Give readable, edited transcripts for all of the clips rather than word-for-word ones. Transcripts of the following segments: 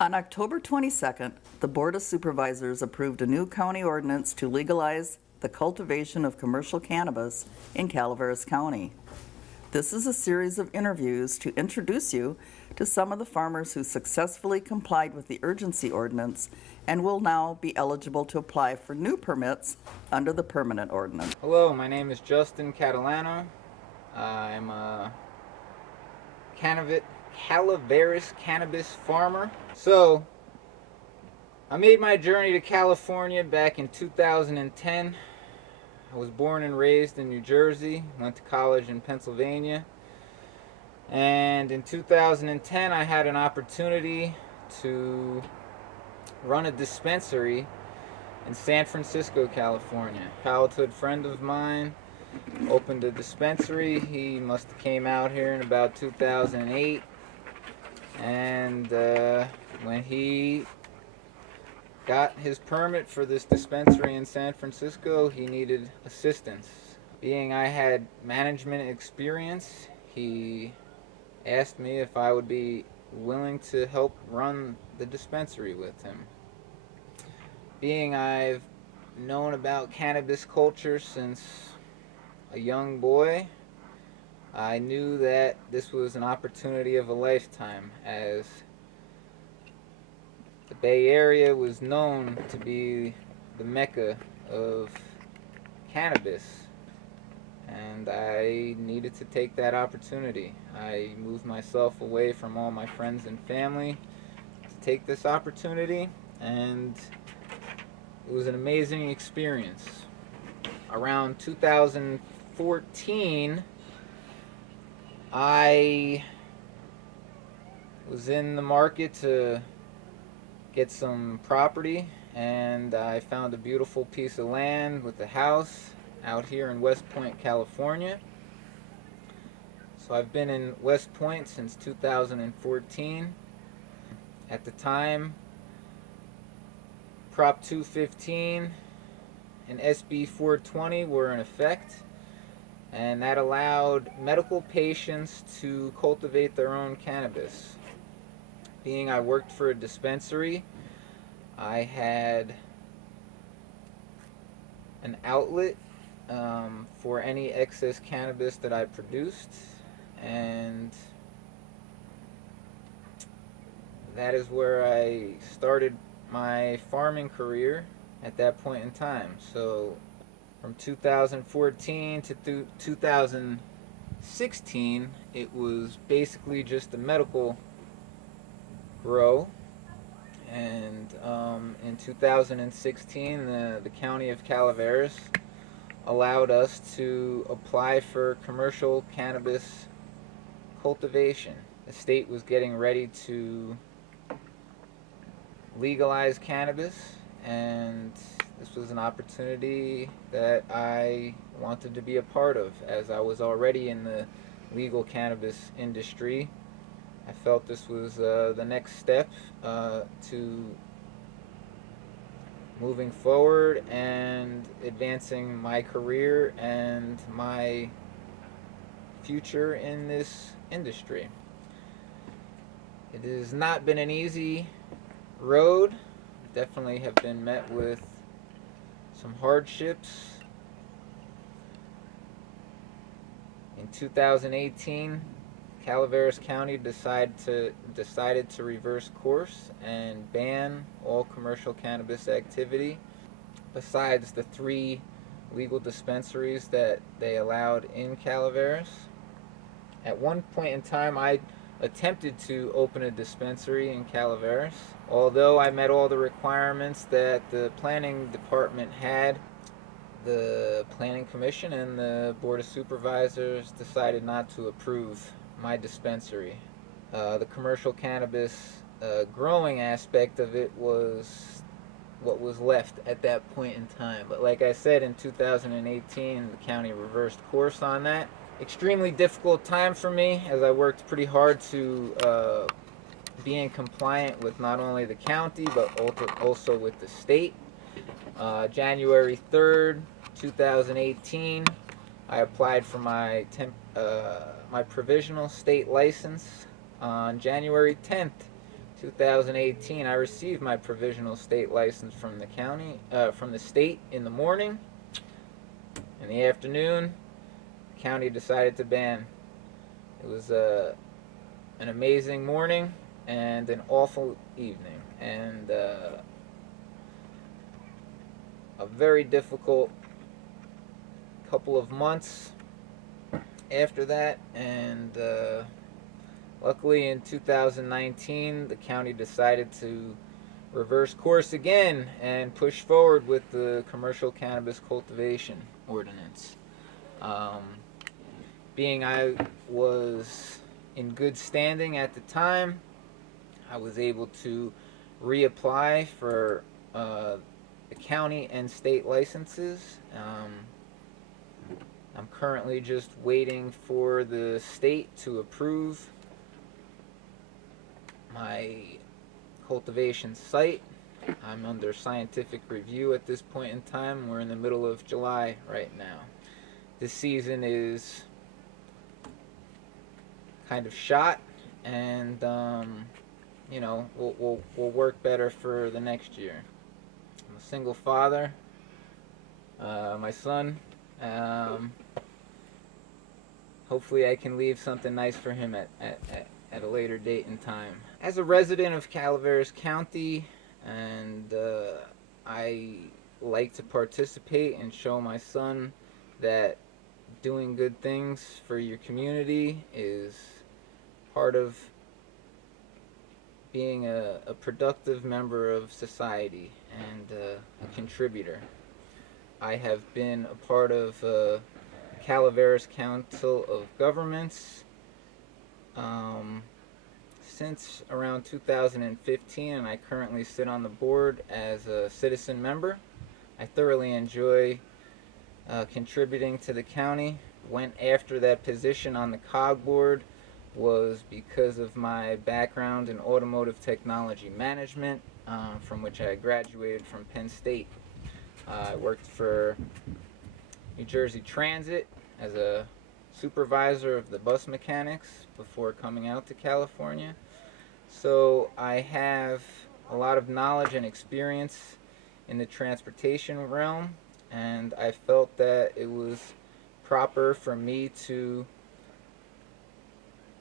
On October 22nd, the Board of Supervisors approved a new county ordinance to legalize the cultivation of commercial cannabis in Calaveras County. This is a series of interviews to introduce you to some of the farmers who successfully complied with the urgency ordinance and will now be eligible to apply for new permits under the permanent ordinance. Hello, my name is Justin Catalano. I'm a Calaveras cannabis farmer. So, I made my journey to California back in 2010. I was born and raised in New Jersey, went to college in Pennsylvania. And in 2010, I had an opportunity to run a dispensary in San Francisco, California. A childhood friend of mine opened a dispensary. He must have came out here in about 2008. And when he got his permit for this dispensary in San Francisco, he needed assistance. Being I had management experience, he asked me if I would be willing to help run the dispensary with him. Being I've known about cannabis culture since a young boy, I knew that this was an opportunity of a lifetime, as the Bay Area was known to be the mecca of cannabis, and I needed to take that opportunity. I moved myself away from all my friends and family to take this opportunity, and it was an amazing experience. Around 2014, I was in the market to get some property, and I found a beautiful piece of land with a house out here in West Point, California. So I've been in West Point since 2014. At the time, Prop 215 and SB 420 were in effect, and that allowed medical patients to cultivate their own cannabis. Being I worked for a dispensary, I had an outlet for any excess cannabis that I produced, and that is where I started my farming career at that point in time. So from 2014 to 2016, it was basically just a medical grow. And in 2016, the county of Calaveras allowed us to apply for commercial cannabis cultivation. The state was getting ready to legalize cannabis, and this was an opportunity that I wanted to be a part of, as I was already in the legal cannabis industry. I felt this was the next step to moving forward and advancing my career and my future in this industry. It has not been an easy road. Definitely have been met with some hardships. In 2018, Calaveras County decided to reverse course and ban all commercial cannabis activity, besides the 3 legal dispensaries that they allowed in Calaveras. At one point in time, I attempted to open a dispensary in Calaveras. Although I met all the requirements that the planning department had, the planning commission and the board of supervisors decided not to approve my dispensary. The commercial cannabis growing aspect of it was what was left at that point in time. But like I said, in 2018, the county reversed course on that. Extremely difficult time for me, as I worked pretty hard to be in compliant with not only the county but also with the state. January 3rd, 2018, I applied for my provisional state license. On January 10th, 2018, I received my provisional state license from the county, from the state in the morning. In the afternoon, the county decided to ban. It was an amazing morning and an awful evening, and a very difficult couple of months after that. And luckily in 2019 the county decided to reverse course again and push forward with the commercial cannabis cultivation ordinance. Being I was in good standing at the time, I was able to reapply for the county and state licenses. I'm currently just waiting for the state to approve my cultivation site. I'm under scientific review at this point in time. We're in the middle of July right now. This season is kind of shot, and you know, we'll work better for the next year. I'm a single father. My son, hopefully I can leave something nice for him at a later date in time. As a resident of Calaveras County, and I like to participate and show my son that doing good things for your community is part of being a productive member of society and a contributor. I have been a part of Calaveras Council of Governments since around 2015, and I currently sit on the board as a citizen member. I thoroughly enjoy contributing to the county. Went after that position on the COG board was because of my background in automotive technology management, from which I graduated from Penn State. I worked for New Jersey Transit as a supervisor of the bus mechanics before coming out to California. So I have a lot of knowledge and experience in the transportation realm, and I felt that it was proper for me to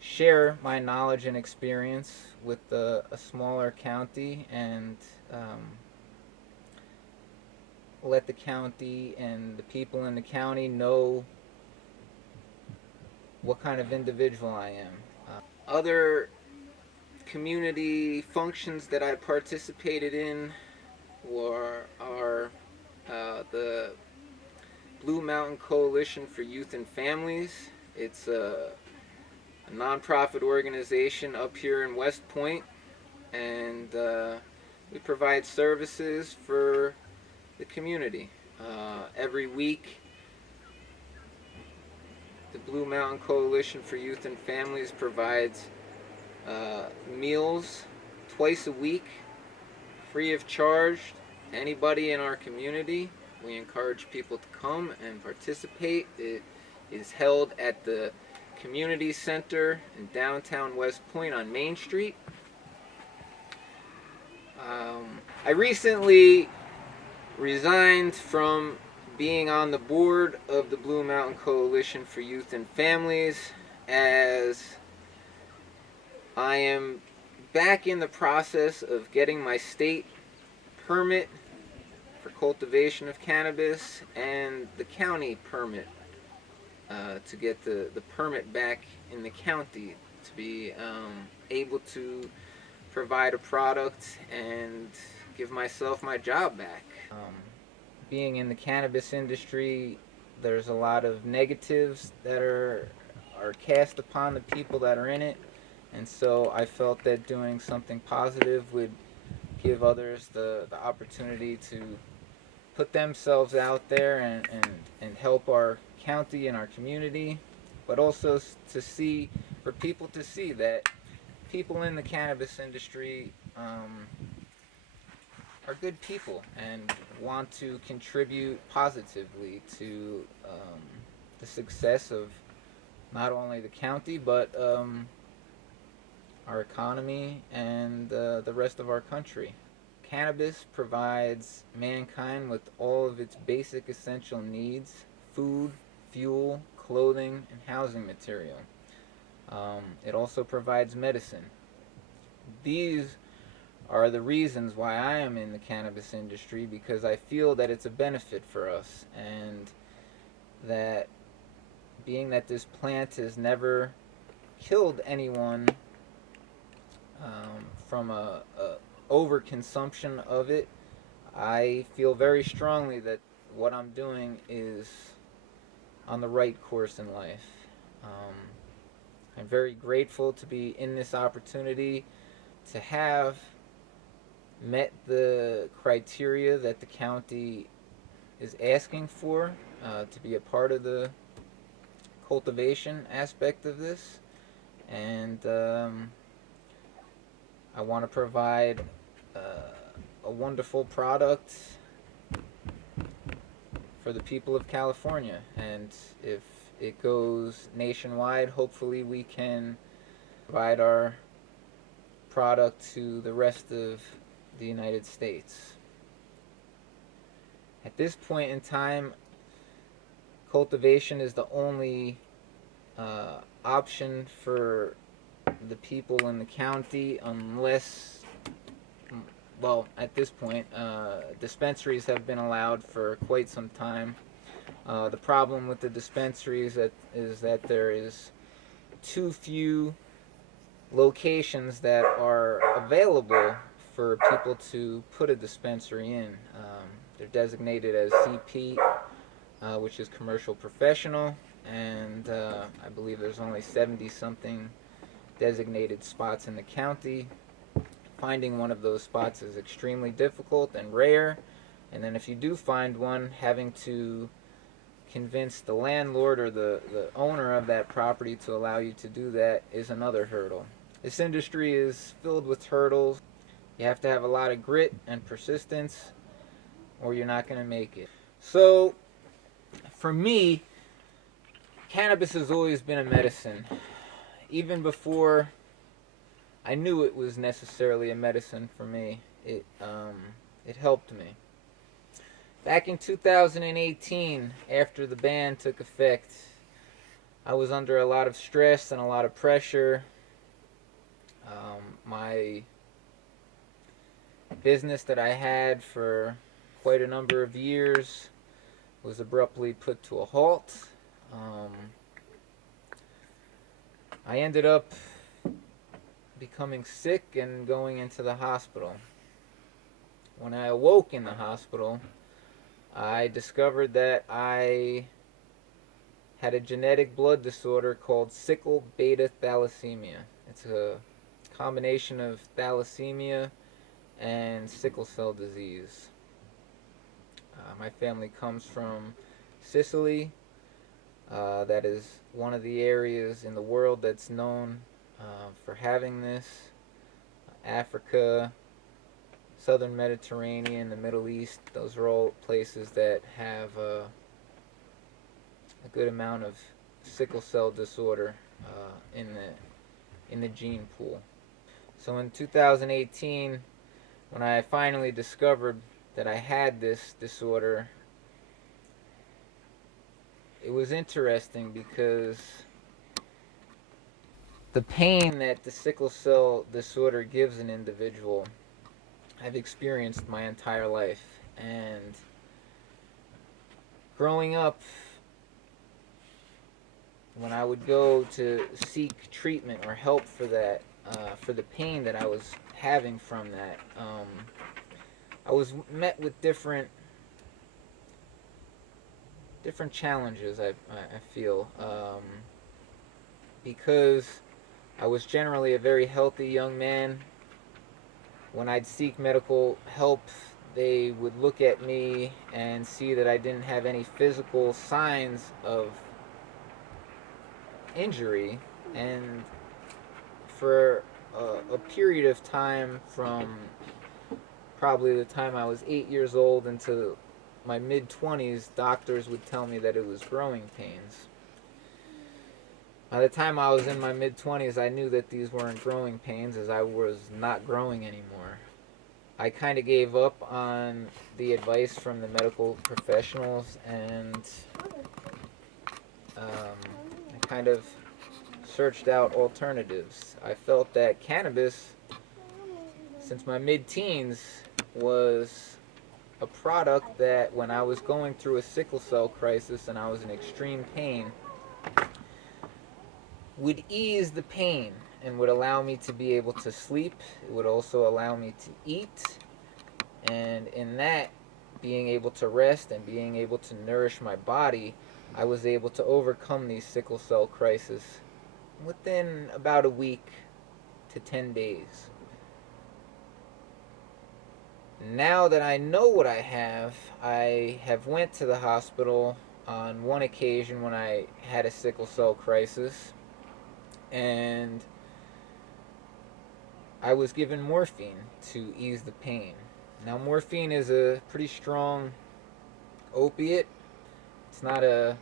share my knowledge and experience with a smaller county, and let the county and the people in the county know what kind of individual I am. Other community functions that I participated in are the Blue Mountain Coalition for Youth and Families. It's a nonprofit organization up here in West Point, and we provide services for the community. Every week, the Blue Mountain Coalition for Youth and Families provides meals twice a week, free of charge to anybody in our community. We encourage people to come and participate. It is held at the Community Center in downtown West Point on Main Street. I recently resigned from being on the board of the Blue Mountain Coalition for Youth and Families, as I am back in the process of getting my state permit for cultivation of cannabis and the county permit to get the permit back in the county to be able to provide a product and give myself my job back. Being in the cannabis industry, there's a lot of negatives that are cast upon the people that are in it, and so I felt that doing something positive would give others the opportunity to put themselves out there and help our county and our community, but also for people to see that people in the cannabis industry are good people and want to contribute positively to the success of not only the county but our economy, and the rest of our country. Cannabis provides mankind with all of its basic essential needs: food, fuel, clothing, and housing material. It also provides medicine. These are the reasons why I am in the cannabis industry, because I feel that it's a benefit for us, and that being that this plant has never killed anyone from a overconsumption of it, I feel very strongly that what I'm doing is on the right course in life. I'm very grateful to be in this opportunity, to have met the criteria that the county is asking for, to be a part of the cultivation aspect of this. And I want to provide a wonderful product for the people of California. And if it goes nationwide, hopefully we can provide our product to the rest of the United States. At this point in time, cultivation is the only option for the people in the county, unless, well, at this point, dispensaries have been allowed for quite some time. The problem with the dispensaries is that there is too few locations that are available for people to put a dispensary in. They're designated as CP, which is commercial professional, and I believe there's only 70-something designated spots in the county. Finding one of those spots is extremely difficult and rare, and then if you do find one, having to convince the landlord or the owner of that property to allow you to do that is another hurdle. This industry is filled with hurdles. You have to have a lot of grit and persistence, or you're not going to make it. So, for me, cannabis has always been a medicine. Even before I knew it was necessarily a medicine for me, it helped me. Back in 2018, after the ban took effect, I was under a lot of stress and a lot of pressure. My business that I had for quite a number of years was abruptly put to a halt. I ended up becoming sick and going into the hospital. When I awoke in the hospital, I discovered that I had a genetic blood disorder called sickle beta thalassemia. It's a combination of thalassemia and sickle cell disease. My family comes from Sicily. That is one of the areas in the world that's known for having this. Africa, Southern Mediterranean, the Middle East, those are all places that have a good amount of sickle cell disorder in the gene pool. So in 2018, when I finally discovered that I had this disorder, it was interesting because the pain that the sickle cell disorder gives an individual, I've experienced my entire life. And growing up, when I would go to seek treatment or help for that, for the pain that I was having from that, I was met with different challenges. I feel, because I was generally a very healthy young man. When I'd seek medical help, they would look at me and see that I didn't have any physical signs of injury, and for a period of time, from probably the time I was 8 years old into my mid-20s, doctors would tell me that it was growing pains. By the time I was in my mid-20s, I knew that these weren't growing pains, as I was not growing anymore. I kind of gave up on the advice from the medical professionals, and I kind of searched out alternatives. I felt that cannabis, since my mid-teens, was a product that when I was going through a sickle cell crisis and I was in extreme pain, would ease the pain and would allow me to be able to sleep. It would also allow me to eat, and in that, being able to rest and being able to nourish my body, I was able to overcome these sickle cell crises within about a week to 10 days. Now that I know what I have went to the hospital on one occasion when I had a sickle cell crisis, and I was given morphine to ease the pain. Now, morphine is a pretty strong opiate. It's not a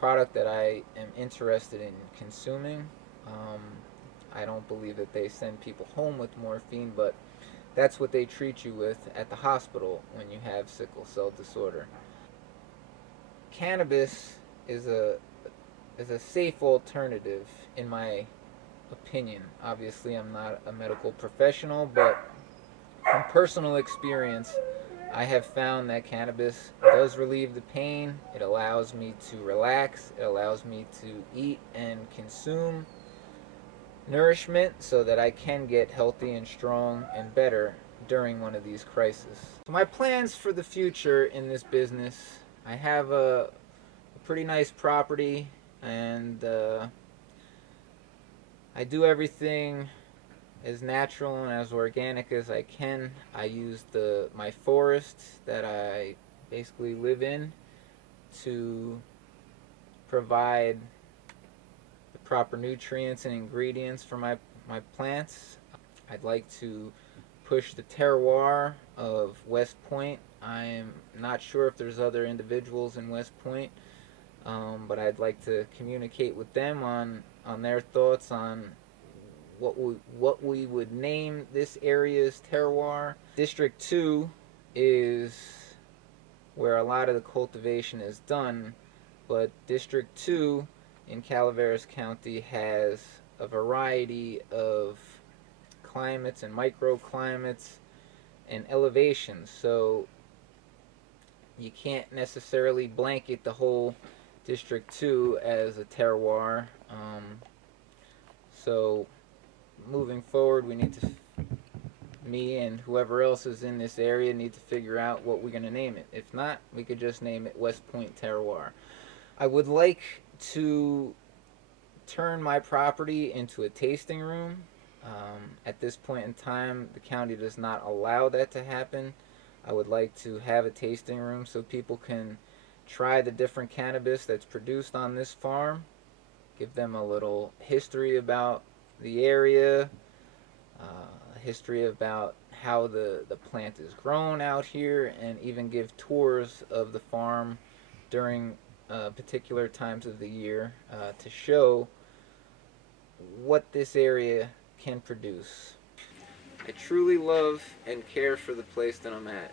product that I am interested in consuming. I don't believe that they send people home with morphine, but that's what they treat you with at the hospital when you have sickle cell disorder. Cannabis is a safe alternative, in my opinion. Obviously, I'm not a medical professional, but from personal experience, I have found that cannabis does relieve the pain. It allows me to relax. It allows me to eat and consume nourishment so that I can get healthy and strong and better during one of these crises. So my plans for the future in this business, I have a pretty nice property, and I do everything as natural and as organic as I can. I use my forest that I basically live in to provide the proper nutrients and ingredients for my plants. I'd like to push the terroir of West Point. I'm not sure if there's other individuals in West Point, but I'd like to communicate with them on their thoughts on what we would name this area's terroir. District 2 is where a lot of the cultivation is done, but District 2 in Calaveras County has a variety of climates and microclimates and elevations, so you can't necessarily blanket the whole District 2 as a terroir. So moving forward, me and whoever else is in this area need to figure out what we're going to name it. If not, we could just name it West Point Terroir. I would like to turn my property into a tasting room. At this point in time, the county does not allow that to happen. I would like to have a tasting room so people can try the different cannabis that's produced on this farm, give them a little history about the area, history about how the plant is grown out here, and even give tours of the farm during particular times of the year to show what this area can produce. I truly love and care for the place that I'm at.